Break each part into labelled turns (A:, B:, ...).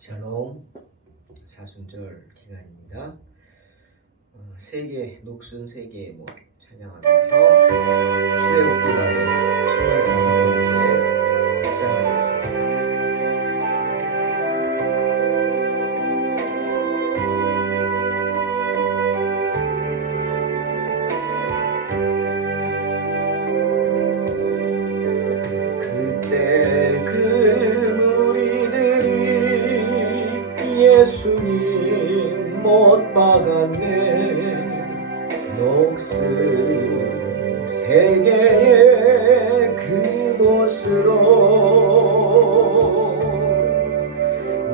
A: 샬롬 사순절 기간입니다. 어, 세계 녹슨 세계의 뭐 찬양하면서 나의 25번째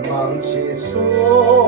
A: 망치 소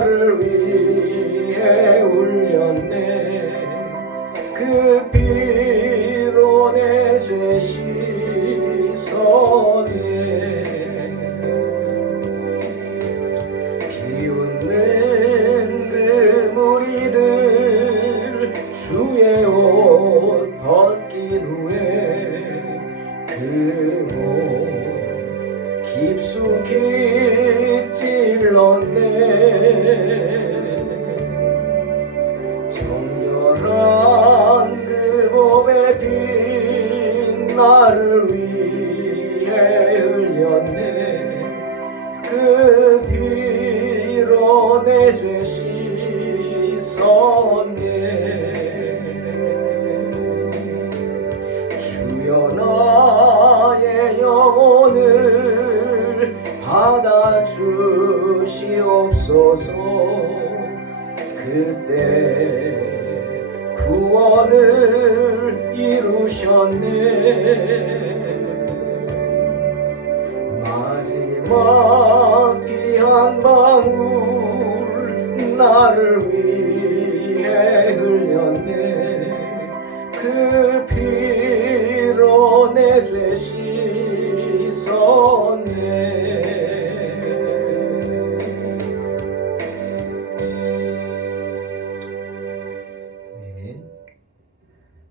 A: 비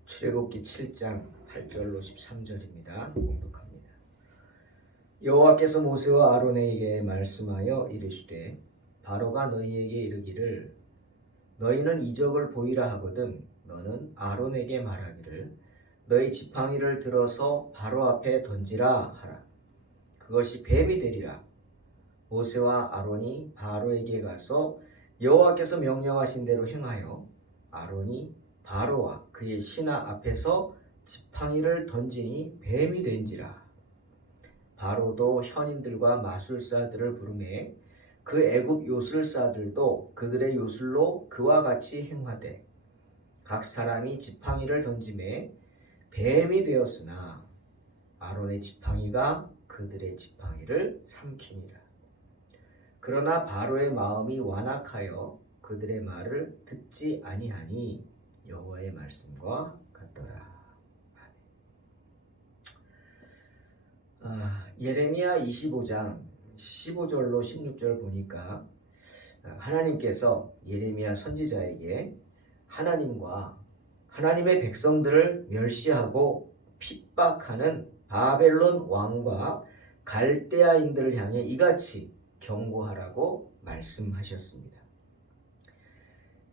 A: 출애굽기 7장 8절로 13절입니다. 공독합니다. 여호와께서 모세와 아론에게 말씀하여 이르시되 바로가 너희에게 이르기를 너희는 이적을 보이라 하거든 너는 아론에게 말하기를 너희 지팡이를 들어서 바로 앞에 던지라 하라 그것이 뱀이 되리라 모세와 아론이 바로에게 가서 여호와께서 명령하신 대로 행하여 아론이 바로와 그의 신하 앞에서 지팡이를 던지니 뱀이 된지라. 바로도 현인들과 마술사들을 부르매 그 애굽 요술사들도 그들의 요술로 그와 같이 행하되 각 사람이 지팡이를 던짐에 뱀이 되었으나 아론의 지팡이가 그들의 지팡이를 삼키니라. 그러나 바로의 마음이 완악하여 그들의 말을 듣지 아니하니 여호와의 말씀과 같더라. 아, 예레미야 25장 15절로 16절 보니까 아, 하나님께서 예레미야 선지자에게 하나님과 하나님의 백성들을 멸시하고 핍박하는 바벨론 왕과 갈대아인들을 향해 이같이 경고하라고 말씀하셨습니다.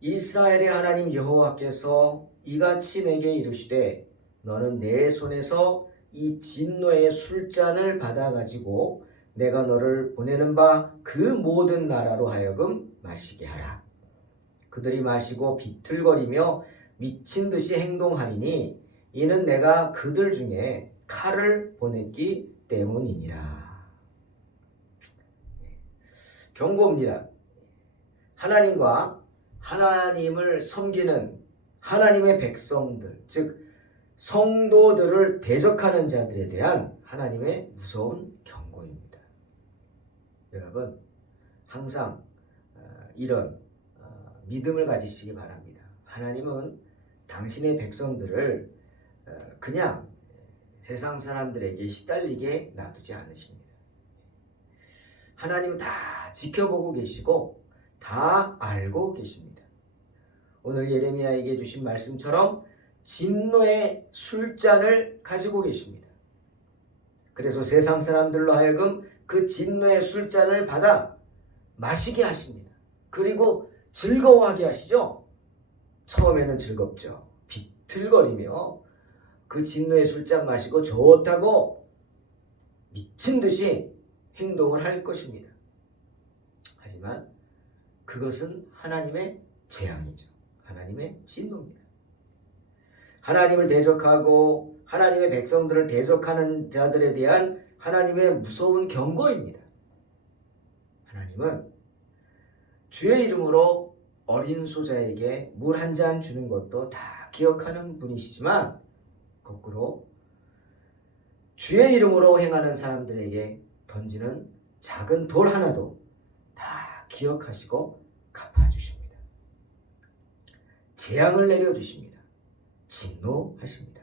A: 이스라엘의 하나님 여호와께서 이같이 내게 이르시되 너는 내 손에서 이 진노의 술잔을 받아 가지고 내가 너를 보내는 바 그 모든 나라로 하여금 마시게 하라. 그들이 마시고 비틀거리며 미친 듯이 행동하리니 이는 내가 그들 중에 칼을 보냈기 때문이니라. 경고입니다. 하나님과 하나님을 섬기는 하나님의 백성들, 즉 성도들을 대적하는 자들에 대한 하나님의 무서운 경고입니다. 여러분, 항상 어, 이런 어, 믿음을 가지시기 바랍니다. 하나님은 당신의 백성들을 어, 그냥 세상 사람들에게 시달리게 놔두지 않으십니다. 하나님은 다 지켜보고 계시고 다 알고 계십니다. 오늘 예레미야에게 주신 말씀처럼 진노의 술잔을 가지고 계십니다. 그래서 세상 사람들로 하여금 그 진노의 술잔을 받아 마시게 하십니다. 그리고 즐거워하게 하시죠. 처음에는 즐겁죠. 비틀거리며 그 진노의 술잔 마시고 좋다고 미친 듯이 행동을 할 것입니다. 하지만 그것은 하나님의 재앙이죠. 하나님의 진노입니다. 하나님을 대적하고 하나님의 백성들을 대적하는 자들에 대한 하나님의 무서운 경고입니다. 하나님은 주의 이름으로 어린 소자에게 물 한 잔 주는 것도 다 기억하는 분이시지만 거꾸로 주의 이름으로 행하는 사람들에게 던지는 작은 돌 하나도 다 기억하시고 갚아주십니다. 재앙을 내려주십니다. 진노하십니다.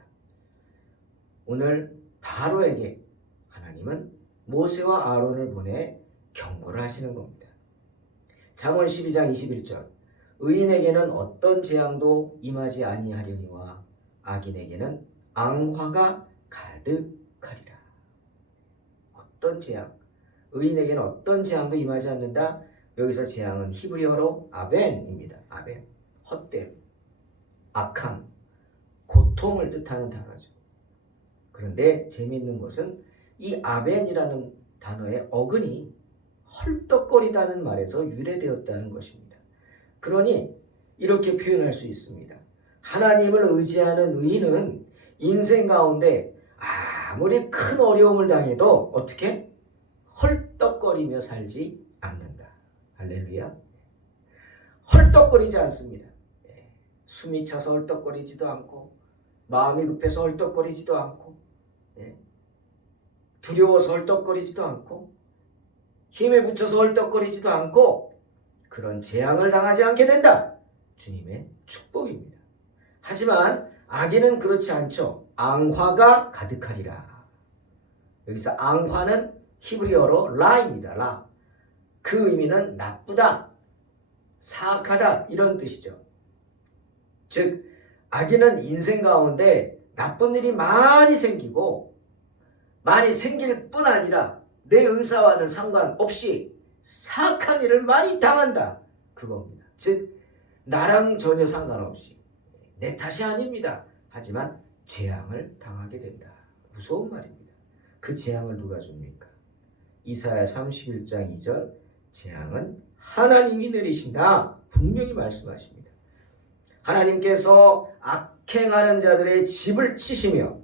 A: 오늘 바로에게 하나님은 모세와 아론을 보내 경고를 하시는 겁니다. 잠언 12장 21절 의인에게는 어떤 재앙도 임하지 아니하려니와 악인에게는 앙화가 가득하리라. 어떤 재앙? 의인에게는 어떤 재앙도 임하지 않는다. 여기서 재앙은 히브리어로 아벤입니다. 아벤. 헛됨, 악함, 고통을 뜻하는 단어죠. 그런데 재미있는 것은 이 아벤이라는 단어의 어근이 헐떡거리다는 말에서 유래되었다는 것입니다. 그러니 이렇게 표현할 수 있습니다. 하나님을 의지하는 의인은 인생 가운데 아무리 큰 어려움을 당해도 어떻게 헐떡거리며 살지 않는다. 할렐루야. 헐떡거리지 않습니다. 예. 숨이 차서 헐떡거리지도 않고 마음이 급해서 헐떡거리지도 않고 예. 두려워서 헐떡거리지도 않고 힘에 붙여서 헐떡거리지도 않고 그런 재앙을 당하지 않게 된다. 주님의 축복입니다. 하지만 악인은 그렇지 않죠. 앙화가 가득하리라. 여기서 앙화는 히브리어로 라입니다. 라. 그 의미는 나쁘다, 사악하다 이런 뜻이죠. 즉 악인은 인생 가운데 나쁜 일이 많이 생기고 많이 생길 뿐 아니라 내 의사와는 상관없이 사악한 일을 많이 당한다. 그겁니다. 즉 나랑 전혀 상관없이 내 탓이 아닙니다. 하지만 재앙을 당하게 된다. 무서운 말입니다. 그 재앙을 누가 줍니까? 이사야 31장 2절 재앙은 하나님이 내리신다. 분명히 말씀하십니다. 하나님께서 악행하는 자들의 집을 치시며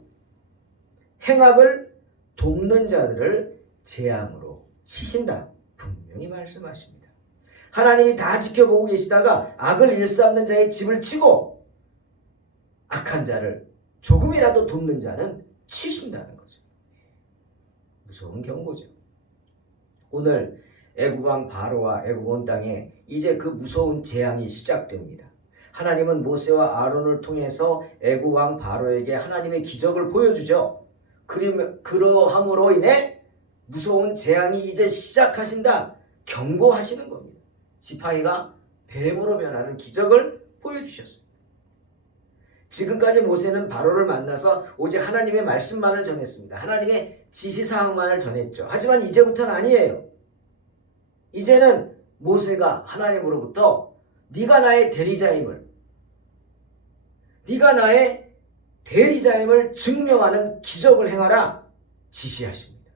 A: 행악을 돕는 자들을 재앙으로 치신다. 분명히 말씀하십니다. 하나님이 다 지켜보고 계시다가 악을 일삼는 자의 집을 치고 악한 자를 조금이라도 돕는 자는 치신다는 거죠. 무서운 경고죠. 오늘 애굽왕 바로와 애굽 온 땅에 이제 그 무서운 재앙이 시작됩니다. 하나님은 모세와 아론을 통해서 애굽 왕 바로에게 하나님의 기적을 보여주죠. 그러함으로 인해 무서운 재앙이 이제 시작하신다 경고하시는 겁니다. 지파이가 뱀으로 변하는 기적을 보여주셨어요. 지금까지 모세는 바로를 만나서 오직 하나님의 말씀만을 전했습니다. 하나님의 지시사항만을 전했죠. 하지만 이제부터는 아니에요. 이제는 모세가 하나님으로부터 네가 나의 대리자임을 네가 나의 대리자임을 증명하는 기적을 행하라 지시하십니다.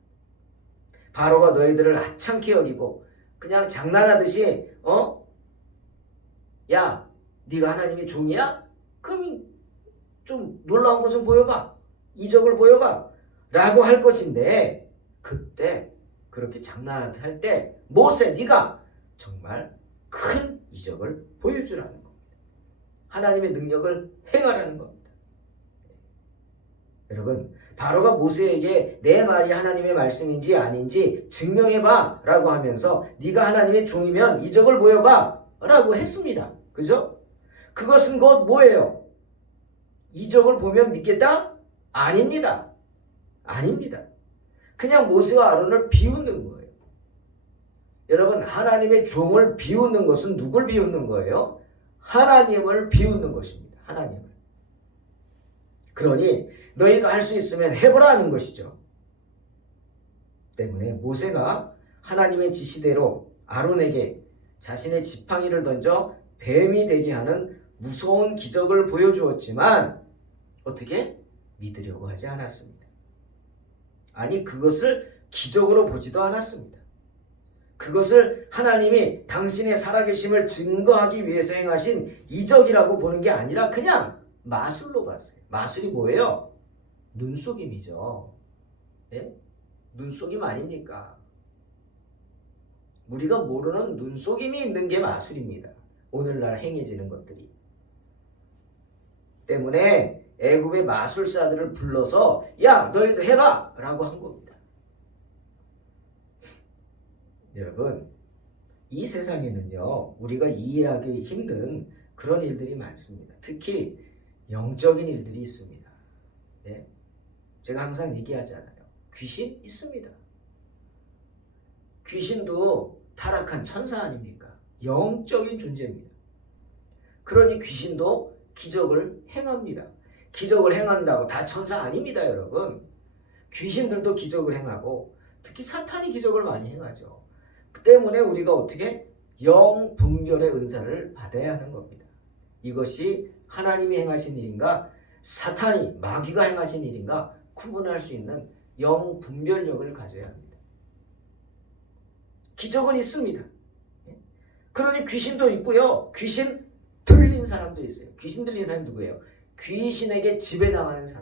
A: 바로가 너희들을 하찮게 여기고 그냥 장난하듯이 어? 야, 네가 하나님의 종이야? 그럼 좀 놀라운 것 좀 보여봐. 이적을 보여봐. 라고 할 것인데 그때 그렇게 장난할 때 모세 네가 정말 큰 이적을 보여주라는 겁니다. 하나님의 능력을 행하라는 겁니다. 여러분, 바로가 모세에게 내 말이 하나님의 말씀인지 아닌지 증명해봐 라고 하면서 네가 하나님의 종이면 이적을 보여봐 라고 했습니다. 그죠? 그것은 곧 뭐예요? 이적을 보면 믿겠다? 아닙니다. 아닙니다. 그냥 모세와 아론을 비웃는 거예요. 여러분, 하나님의 종을 비웃는 것은 누굴 비웃는 거예요? 하나님을 비웃는 것입니다. 하나님을. 그러니 너희가 할 수 있으면 해보라는 것이죠. 때문에 모세가 하나님의 지시대로 아론에게 자신의 지팡이를 던져 뱀이 되게 하는 무서운 기적을 보여주었지만 어떻게 믿으려고 하지 않았습니다. 아니 그것을 기적으로 보지도 않았습니다. 그것을 하나님이 당신의 살아계심을 증거하기 위해서 행하신 이적이라고 보는 게 아니라 그냥 마술로 봤어요. 마술이 뭐예요? 눈속임이죠. 예? 눈속임 아닙니까? 우리가 모르는 눈속임이 있는 게 마술입니다. 오늘날 행해지는 것들이. 때문에 애굽의 마술사들을 불러서 야 너희도 해봐 라고 한 겁니다. 여러분 이 세상에는요 우리가 이해하기 힘든 그런 일들이 많습니다. 특히 영적인 일들이 있습니다. 예? 제가 항상 얘기하잖아요. 귀신 있습니다. 귀신도 타락한 천사 아닙니까? 영적인 존재입니다. 그러니 귀신도 기적을 행합니다. 기적을 행한다고 다 천사 아닙니다, 여러분. 귀신들도 기적을 행하고 특히 사탄이 기적을 많이 행하죠. 그 때문에 우리가 어떻게 영 분별의 은사를 받아야 하는 겁니다. 이것이 하나님이 행하신 일인가 사탄이 마귀가 행하신 일인가 구분할 수 있는 영 분별력을 가져야 합니다. 기적은 있습니다. 예? 그러니 귀신도 있고요. 귀신 들린 사람도 있어요. 귀신 들린 사람이 누구예요? 귀신에게 지배당하는. 예?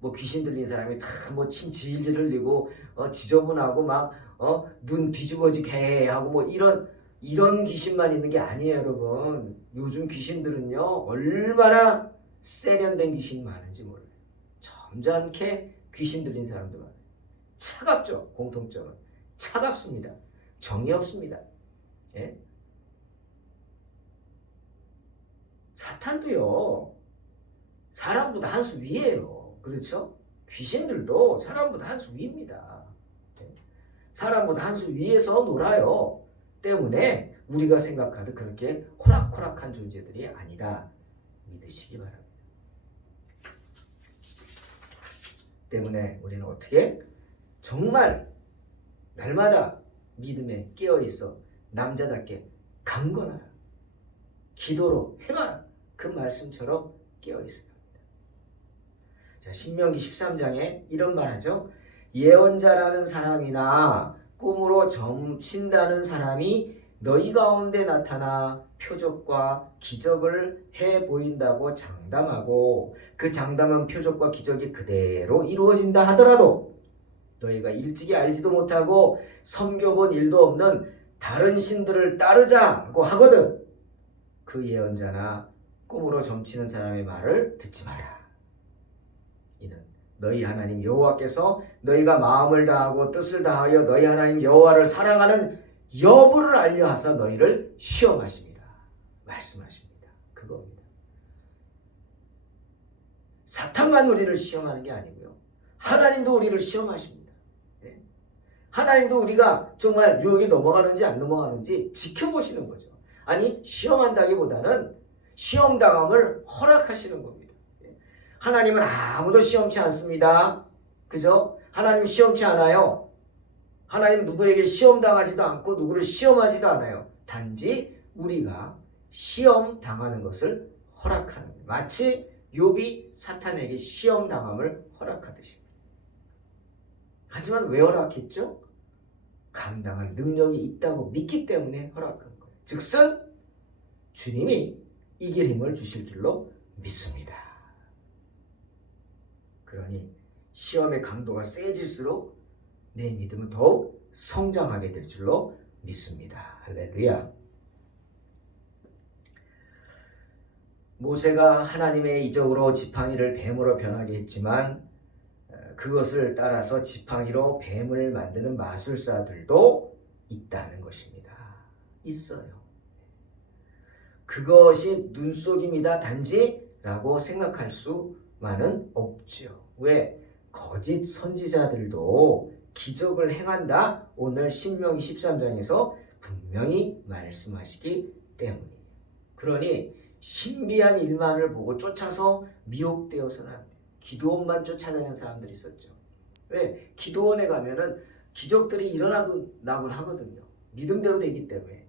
A: 뭐 귀신 들린 사람이 다 뭐 침 질질 흘리고 어, 지저분하고 막 어, 눈 뒤집어지게 하고 뭐 이런 이런 귀신만 있는 게 아니에요, 여러분. 요즘 귀신들은요 얼마나 세련된 귀신이 많은지 몰라요. 점잖게 귀신 들린 사람도 많아요. 차갑죠, 공통점은. 차갑습니다. 정이 없습니다. 예? 사탄도요, 사람보다 한 수 위에요. 그렇죠? 귀신들도 사람보다 한 수 위입니다. 예? 사람보다 한 수 위에서 놀아요. 때문에 우리가 생각하듯 그렇게 호락호락한 존재들이 아니다. 믿으시기 바랍니다. 때문에 우리는 어떻게 정말 날마다 믿음에 깨어 있어 남자답게 강건하라. 기도로 행하라. 그 말씀처럼 깨어 합니다. 자, 신명기 13장에 이런 말 하죠. 예언자라는 사람이나 꿈으로 점친다는 사람이 너희 가운데 나타나 표적과 기적을 해 보인다고 장담하고 그 장담한 표적과 기적이 그대로 이루어진다 하더라도 너희가 일찍이 알지도 못하고 섬겨본 일도 없는 다른 신들을 따르자고 하거든 그 예언자나 꿈으로 점치는 사람의 말을 듣지 마라. 너희 하나님 여호와께서 너희가 마음을 다하고 뜻을 다하여 너희 하나님 여호와를 사랑하는 여부를 알려 하사 너희를 시험하십니다. 말씀하십니다. 그겁니다. 사탄만 우리를 시험하는 게 아니고요. 하나님도 우리를 시험하십니다. 네. 하나님도 우리가 정말 유혹에 넘어가는지 안 넘어가는지 지켜보시는 거죠. 아니 시험한다기보다는 시험당함을 허락하시는 겁니다. 네. 하나님은 아무도 시험치 않습니다. 그죠? 하나님 시험치 않아요. 하나님 누구에게 시험 당하지도 않고 누구를 시험하지도 않아요. 단지 우리가 시험 당하는 것을 허락하는 마치 욥이 사탄에게 시험 당함을 허락하듯이. 하지만 왜 허락했죠? 감당할 능력이 있다고 믿기 때문에 허락한 거예요. 즉슨 주님이 이길 힘을 주실 줄로 믿습니다. 그러니 시험의 강도가 세질수록 내 믿음은 더욱 성장하게 될 줄로 믿습니다. 할렐루야. 모세가 하나님의 이적으로 지팡이를 뱀으로 변하게 했지만 어, 그것을 따라서 지팡이로 뱀을 만드는 마술사들도 있다는 것입니다. 있어요. 그것이 눈속임이다 단지라고 생각할 수 만은 없죠. 왜? 거짓 선지자들도 기적을 행한다. 오늘 신명기 13장에서 분명히 말씀하시기 때문이에요. 그러니 신비한 일만을 보고 쫓아서 미혹되어서는 안 돼요. 기도원만 쫓아다니는 사람들이 있었죠. 왜? 기도원에 가면은 기적들이 일어나곤 나곤 하거든요. 믿음대로 되기 때문에.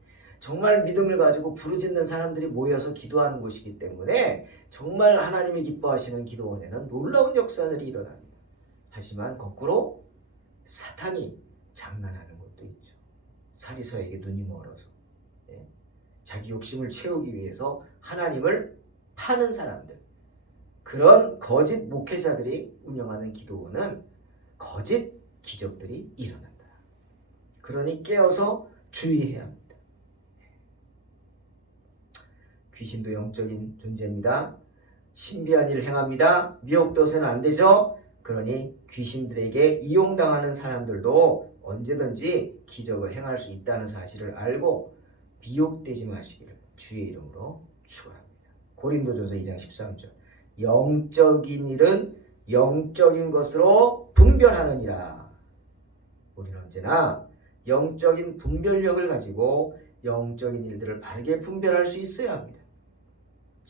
A: 정말 믿음을 가지고 부르짖는 사람들이 모여서 기도하는 곳이기 때문에 정말 하나님이 기뻐하시는 기도원에는 놀라운 역사들이 일어납니다. 하지만 거꾸로 사탄이 장난하는 것도 있죠. 사리서에게 눈이 멀어서 예? 자기 욕심을 채우기 위해서 하나님을 파는 사람들 그런 거짓 목회자들이 운영하는 기도원은 거짓 기적들이 일어난다. 그러니 깨어서 주의해야 합니다. 귀신도 영적인 존재입니다. 신비한 일을 행합니다. 미혹되어서는 안 되죠. 그러니 귀신들에게 이용당하는 사람들도 언제든지 기적을 행할 수 있다는 사실을 알고 미혹되지 마시기를 주의 이름으로 축원합니다. 고린도전서 2장 13절. 영적인 일은 영적인 것으로 분별하느니라. 우리는 언제나 영적인 분별력을 가지고 영적인 일들을 바르게 분별할 수 있어야 합니다.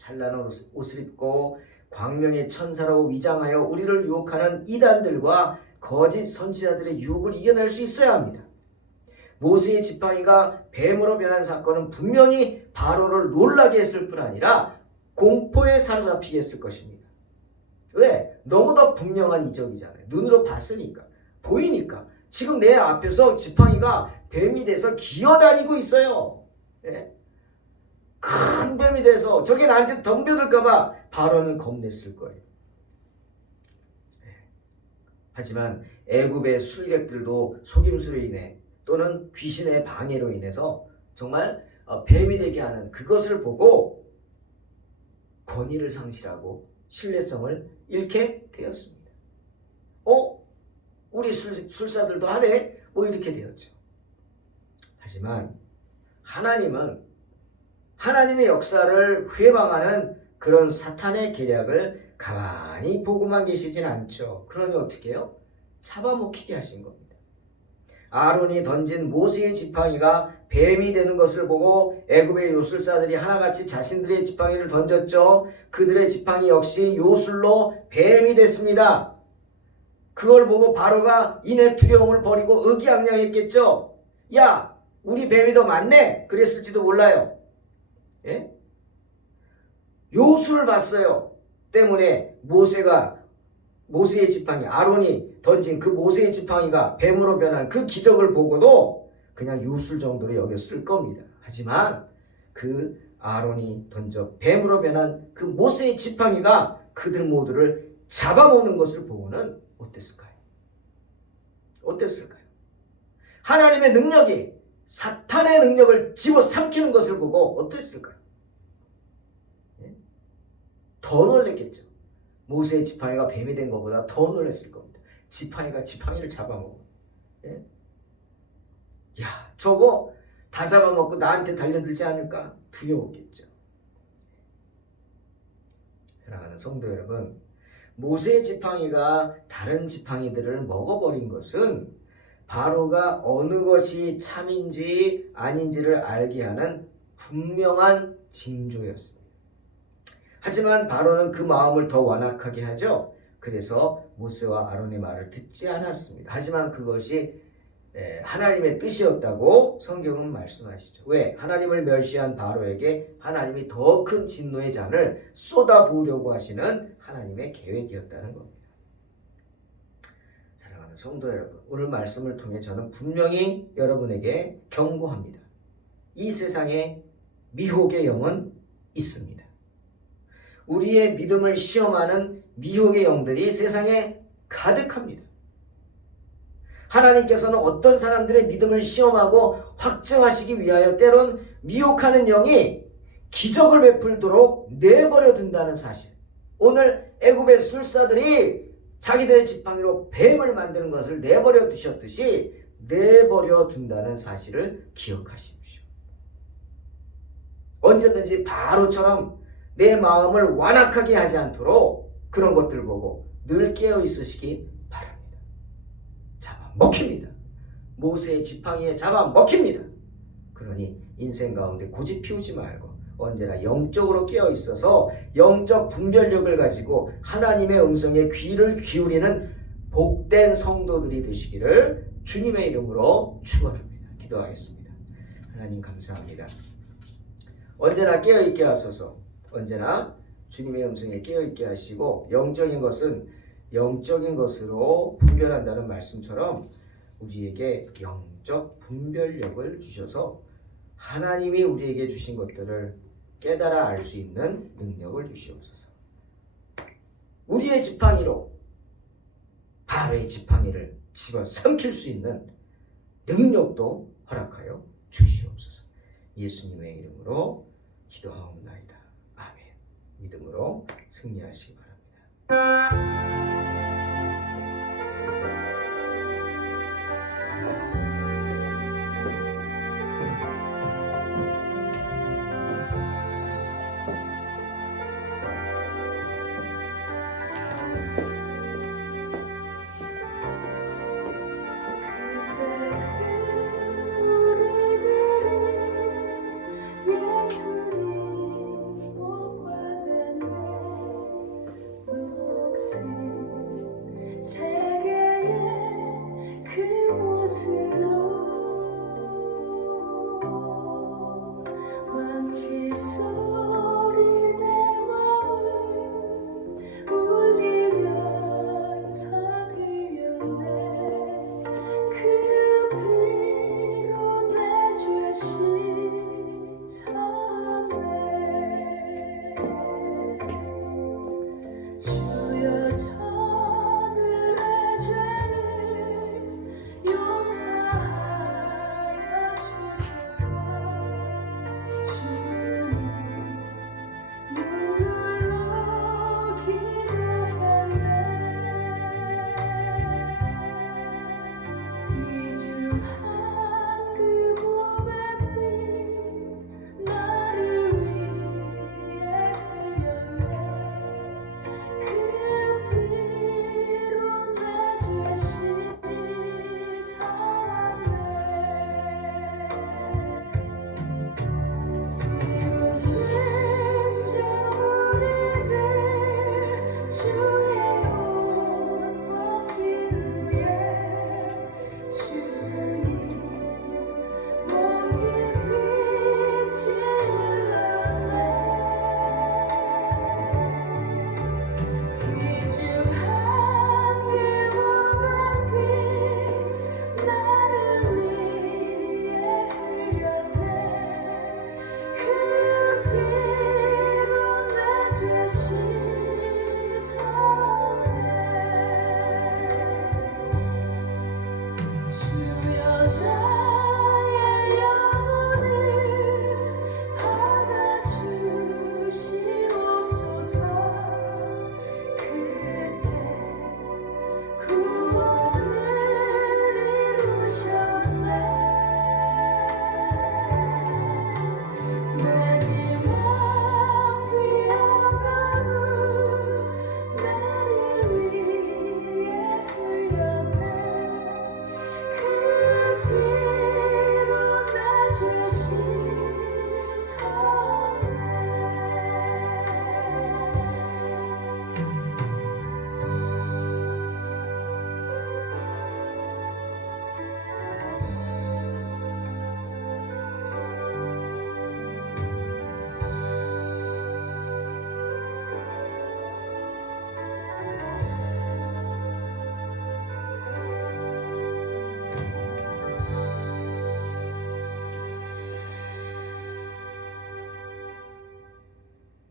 A: 찬란한 옷을 입고 광명의 천사라고 위장하여 우리를 유혹하는 이단들과 거짓 선지자들의 유혹을 이겨낼 수 있어야 합니다. 모세의 지팡이가 뱀으로 변한 사건은 분명히 바로를 놀라게 했을 뿐 아니라 공포에 사로잡히게 했을 것입니다. 왜? 너무나 분명한 이적이잖아요. 눈으로 봤으니까. 보이니까. 지금 내 앞에서 지팡이가 뱀이 돼서 기어다니고 있어요. 예? 큰 뱀이 돼서 저게 나한테 덤벼들까봐 바로는 겁냈을 거예요. 예. 하지만 애굽의 술객들도 속임수로 인해 또는 귀신의 방해로 인해서 정말 어, 뱀이 되게 하는 그것을 보고 권위를 상실하고 신뢰성을 잃게 되었습니다. 어? 우리 술, 술사들도 하네? 뭐 이렇게 되었죠. 하지만 하나님은 하나님의 역사를 회방하는 그런 사탄의 계략을 가만히 보고만 계시진 않죠. 그러니 어떻게 해요? 잡아먹히게 하신 겁니다. 아론이 던진 모세의 지팡이가 뱀이 되는 것을 보고 애굽의 요술사들이 하나같이 자신들의 지팡이를 던졌죠. 그들의 지팡이 역시 요술로 뱀이 됐습니다. 그걸 보고 바로가 이내 두려움을 버리고 의기양양했겠죠. 야, 우리 뱀이 더 많네. 그랬을지도 몰라요. 예? 요술을 봤어요. 때문에 모세가 모세의 지팡이 아론이 던진 그 모세의 지팡이가 뱀으로 변한 그 기적을 보고도 그냥 요술 정도로 여겼을 겁니다. 하지만 그 아론이 던져 뱀으로 변한 그 모세의 지팡이가 그들 모두를 잡아먹는 것을 보고는 어땠을까요? 어땠을까요? 하나님의 능력이 사탄의 능력을 집어삼키는 것을 보고 어땠을까요? 예? 더 놀랬겠죠. 모세의 지팡이가 뱀이 된 것보다 더 놀랐을 겁니다. 지팡이가 지팡이를 잡아먹어. 예? 야, 저거 다 잡아먹고 나한테 달려들지 않을까? 두려웠겠죠. 사랑하는 성도 여러분, 모세의 지팡이가 다른 지팡이들을 먹어버린 것은 바로가 어느 것이 참인지 아닌지를 알게 하는 분명한 징조였습니다. 하지만 바로는 그 마음을 더 완악하게 하죠. 그래서 모세와 아론의 말을 듣지 않았습니다. 하지만 그것이 하나님의 뜻이었다고 성경은 말씀하시죠. 왜? 하나님을 멸시한 바로에게 하나님이 더 큰 진노의 잔을 쏟아 부으려고 하시는 하나님의 계획이었다는 겁니다. 성도 여러분, 오늘 말씀을 통해 저는 분명히 여러분에게 경고합니다. 이 세상에 미혹의 영은 있습니다. 우리의 믿음을 시험하는 미혹의 영들이 세상에 가득합니다. 하나님께서는 어떤 사람들의 믿음을 시험하고 확증하시기 위하여 때론 미혹하는 영이 기적을 베풀도록 내버려 둔다는 사실. 오늘 애굽의 술사들이 자기들의 지팡이로 뱀을 만드는 것을 내버려 두셨듯이 내버려 둔다는 사실을 기억하십시오. 언제든지 바로처럼 내 마음을 완악하게 하지 않도록 그런 것들 보고 늘 깨어 있으시기 바랍니다. 잡아 먹힙니다. 모세의 지팡이에 잡아 먹힙니다. 그러니 인생 가운데 고집 피우지 말고 언제나 영적으로 깨어 있어서 영적 분별력을 가지고 하나님의 음성에 귀를 기울이는 복된 성도들이 되시기를 주님의 이름으로 축원합니다. 기도하겠습니다. 하나님 감사합니다. 언제나 깨어 있게 하소서. 언제나 주님의 음성에 깨어 있게 하시고 영적인 것은 영적인 것으로 분별한다는 말씀처럼 우리에게 영적 분별력을 주셔서 하나님이 우리에게 주신 것들을 깨달아 알 수 있는 능력을 주시옵소서. 우리의 지팡이로 바로의 지팡이를 집어 삼킬 수 있는 능력도 허락하여 주시옵소서. 예수님의 이름으로 기도하옵나이다. 아멘. 믿음으로 승리하시기 바랍니다.